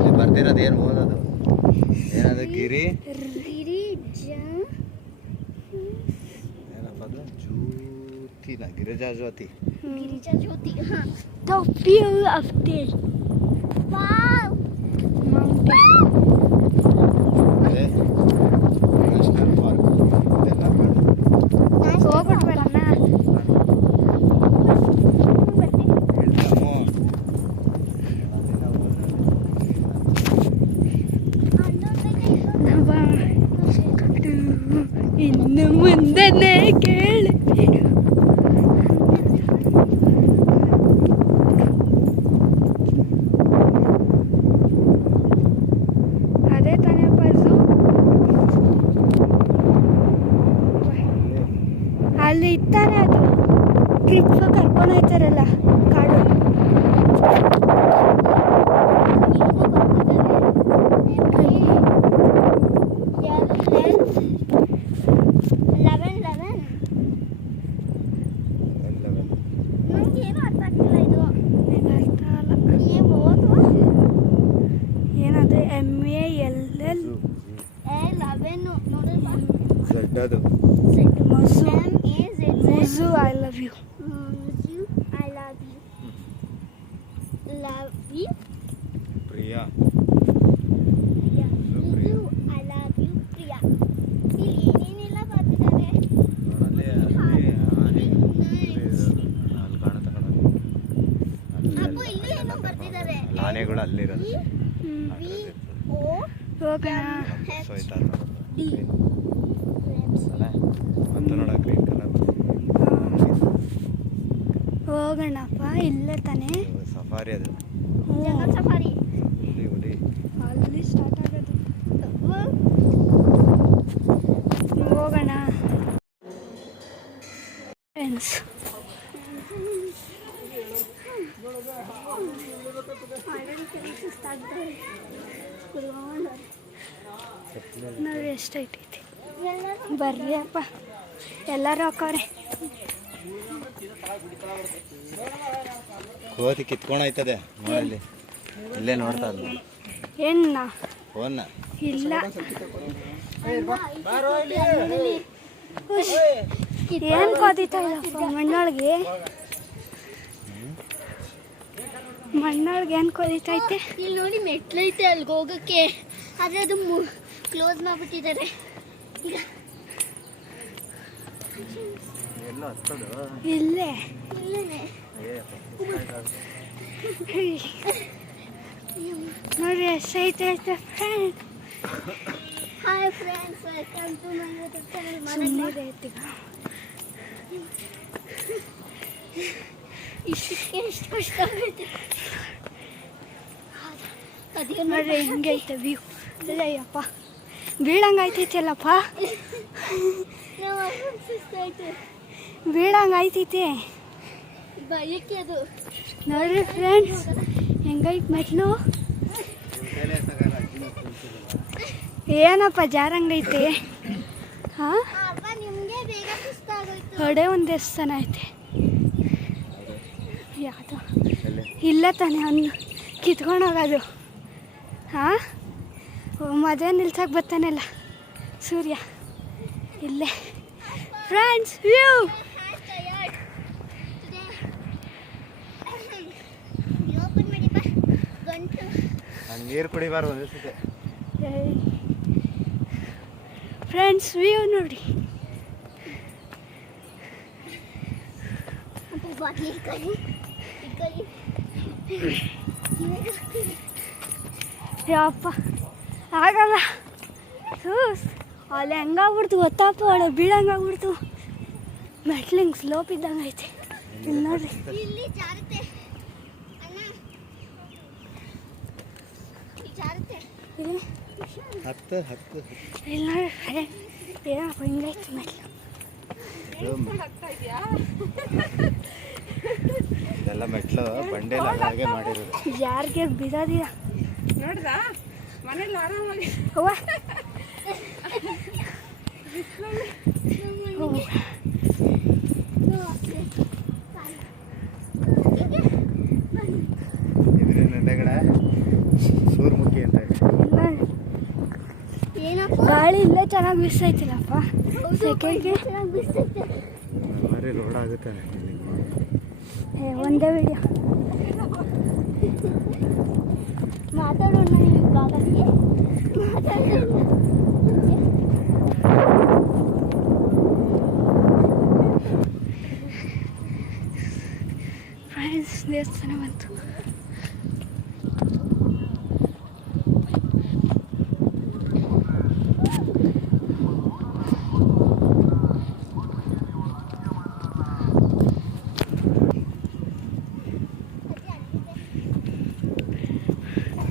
ಇಲ್ಲಿ ಬರ್ತಿರೋದು ಏನು ಓದೋದು ಏನದು ಗಿರಿ ಏನಪ್ಪ ಅದು ಜ್ಯೋತಿನ ಗಿರಿಜಾ ಜ್ಯೋತಿ The view of this. Wow. National park ಇದೆಲ್ಲ ಹೋಗ್ಬಿಟ್ಬೇಡಣ್ಣ. ಇನ್ನು ಮುಂದೆನೇ ಕೇಳಿ ಅದೇ ತಾನೇ ಪಜು ಅಲ್ಲಿ ಇತ್ತಾನೆ ಅದು ಟ್ರಿಪ್ ಕರ್ಕೊಂಡು ಹೋಗ್ತಾರಲ್ಲ ಕಾಡು ಏನದು MALL ಅದು Muzu, I love you. I love you. Love you. Priya Yeah. Muzu, I love you. Priya. ಇಲ್ಲಿ ಏನೇನೆಲ್ಲ ಬರ್ತಿದ್ದಾರೆ. ಅಲ್ಲಿ ಅಲ್ಲಿ ಕಾಣುತ್ತೆ ಅಪ್ಪು ಇಲ್ಲಿ ಏನೋ ಬರ್ತಿದ್ದಾರೆ. ಆನೆಗಳು ಅಲ್ಲಿರೋದು ಹೋಗೋಣ ಮತ್ತು ನೋಡ ಗ್ರೀನ್ ಕಲರ್ ಹೋಗೋಣಪ್ಪ ಇಲ್ಲೇ ತಾನೇ ಸಫಾರಿ ಅದು ಜಂಗಲ್ ಸಫಾರಿ. ಹುಲಿ ಹುಲಿ ಅಲ್ಲಿ ಸ್ಟಾರ್ಟ್ ಆಗೋದು ಹೋಗೋಣ ಫ್ರೆಂಡ್ಸ್. ನೋಡಿ ಎಷ್ಟೈತೈತಿ ಬರ್ರಿ ಅಪ್ಪ ಎಲ್ಲರೂ ಹಾಕವ್ರೆ. ಕೋತಿ ಕಿತ್ಕೊಂಡೋಯ್ತದೆ ನೋಡಲ್ಲಿ ಇಲ್ಲೇ ನೋಡ್ತಾ ಇದ್ದ ಎಣ್ಣ ಫೋನ್ನ ಇಲ್ಲ ಏನು ಕೋದಿತಾ ಇಲ್ಲಪ್ಪ ಮಣ್ಣೊಳಗೆ ಏನು ಕೋದಿತೈತೆ. ಇಲ್ಲಿ ನೋಡಿ ಮೆಟ್ಲೈತೆ ಅಲ್ಲಿಗೆ ಹೋಗಕ್ಕೆ, ಆದರೆ ಅದು ಕ್ಲೋಸ್ ಮಾಡಿಬಿಟ್ಟಿದ್ದಾರೆ. ಈಗ ಇಲ್ಲೇ ಇಲ್ಲೇ ನೋಡಿ ಎಷ್ಟೈತೆ friend. Hi friends, welcome to my YouTube channel. ಸುಮ್ಮನೆ ಐತಿ ಇಷ್ಟಕ್ಕೆ ಎಷ್ಟು ಕಷ್ಟ ಆಗುತ್ತೆ ನೋಡ್ರಿ ಹೆಂಗೈತೆ ವ್ಯೂ. ಅಲ್ಲಯ್ಯಪ್ಪ ಬೀಳಂಗೈತೈತಲ್ಲಪ್ಪ, ಬೀಳಂಗೈತೈತೆ ಭಯಕ್ಕೆ ಅದು. ನೋಡ್ರಿ ಫ್ರೆಂಡ್ಸ್ ಹೆಂಗೈತೆ ಮೆಟ್ಲು. ಏನಪ್ಪ ಜಾರಂಗೈತೆ. ಹಾಂ ನಿಮಗೆ ಬೇಗ ಸುಸ್ತಾಗೋಯ್ತು. ಹೊಡೆ ಒಂದು ದೇವಸ್ಥಾನ ಐತೆ ಯಾವುದು ಇಲ್ಲ ತಾನೆ ಅನ್ನು ಕಿತ್ಕೊಂಡೋಗೋದು. ಹಾಂ ಮದುವೆ ನಿಲ್ಸಕ್ಕೆ ಬರ್ತಾನಲ್ಲ ಸೂರ್ಯ ಇಲ್ಲೇ ಫ್ರೆಂಡ್ಸ್ ವ್ಯೂ. ನೀರು ಕುಡಿಬಾರ್ದು ಫ್ರೆಂಡ್ಸ್ ವ್ಯೂ ನೋಡಿ. ಯಪ್ಪ ಆಗಲ್ಲ ಸೂಸ್ ಅಲ್ಲಿ ಹೆಂಗಾಗ್ಬಿಡ್ತು ಗೊತ್ತಪ್ಪ, ಒಳ್ಳೆ ಬೀಳಂಗಾಗ್ಬಿಡ್ತು. ಮೆಟ್ಲಿಂಗ್ ಸ್ಲೋಪ್ ಇದ್ದಂಗೆ ಐತೆ ಇಲ್ಲಿ ನೋಡ್ರಿ. ಇಲ್ಲಿ ಜಾರುತ್ತೆ ಅಣ್ಣ, ಜಾರುತ್ತೆ ಹತ್ತು ಹತ್ತು ಇಲ್ಲಿ ನೋಡ್ರಿ ಏನಪ್ಪ ಹಿಂಗೈತೆ ಮೆಟ್ಲು. ಇದೆಲ್ಲ ಮೆಟ್ಲು ಬಂಡೆಲ್ಲ ಹಾಗೆ ಮಾಡಿರೋದು. ಯಾರಿಗೆ ಬಿಡೋದಿಲ್ಲ ನೋಡ್ದಾ ಮನೇಲಿ ಆರಾಮಾಗಿ ಅವ್ವ ಗಾಳಿ ಇಲ್ಲೇ ಚೆನ್ನಾಗಿ ಬಿಸ್ತೈತಿಲ್ಲಪ್ಪ ಸೆಕೆಗೆ. ಚೆನ್ನಾಗಿ ಬಿಸ್ತೈತೆ. ಭಾರಿ ಲೋಡ್ ಆಗುತ್ತೆ. ಒಂದೇ ವಿಡಿಯೋ ಮಾತಾಡೋಣ ಬಾಬಾಗೆ ಮಾತಾಡೋಣ. ಫ್ರೆಂಡ್ಸ್ ದೇವಸ್ಥಾನ ಬಂತು.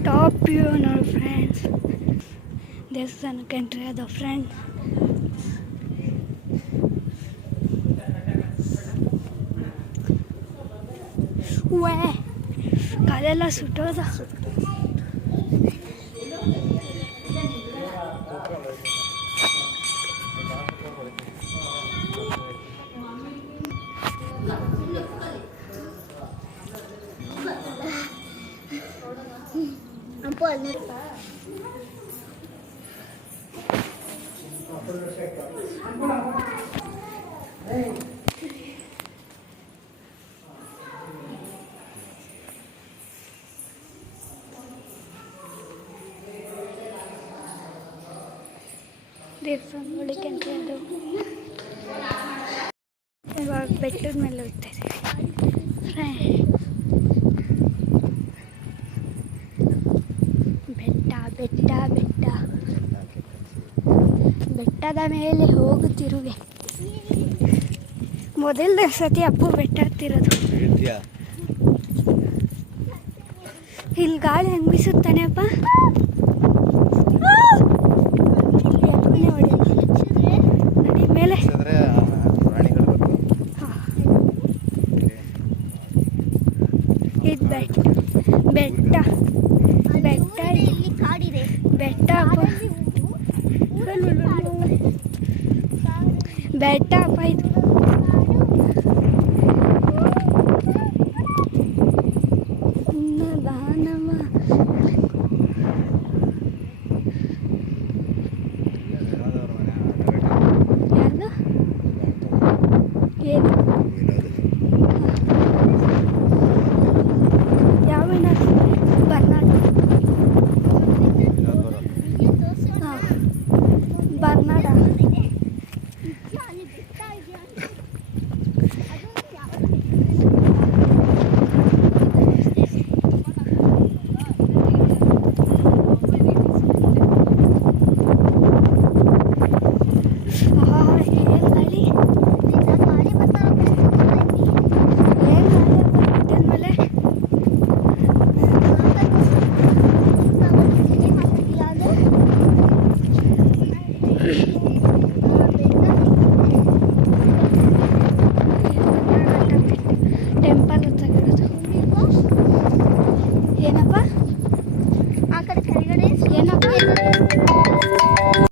ಟಾಪ್ ವ್ಯೂ ನೋಡಿ ಫ್ರೆಂಡ್ಸ್. ದೇವಸ್ಥಾನಕ್ಕೆ ಎಂಟ್ರಿ ಆದ ಫ್ರೆಂಡ್ಸ್. ವೇ ಕಾಲೆಲ್ಲ ಸುಟ್ಟೋದ. ಅಪ್ಪ ಅಲ್ಲಿ ದೇವಸ್ಥಾನ ಒಳಗೆ ಎಂಟ್ರಿ ಅದು. ಇವಾಗ ಬೆಟ್ಟದ ಮೇಲೆ ಹೋಗ್ತಾ ಇದ್ದೀವಿ. ಬೆಟ್ಟ ಬೆಟ್ಟ ಬೆಟ್ಟದ ಮೇಲೆ ಹೋಗುತ್ತಿರುವೆ. ಮೊದಲನೇ ಸತಿ ಅಪ್ಪು ಬೆಟ್ಟ ಹತ್ತಿರೋದು. ಹೇಳ್ತೀಯಾ? ಇಲ್ಲಿ ಗಾಳಿ ಹೆಂಗ್ ಬೀಸುತ್ತಾನೆ ಅಪ್ಪ. ನಡಿ ಮೇಲೆ. ಅಂದ್ರೆ ಪ್ರಾಣಿಗಳು ಬರ್ತಾವೆ. ಇದು ಬೆಟ್ಟ ಬೆಟ್ಟ ಇಲ್ಲಿ ಕಾಡಿದೆ. ಬೆಟ್ಟ ಅಪ್ಪ. ಬೆಟ್ಟ ಅಪ್ಪ ಇದು.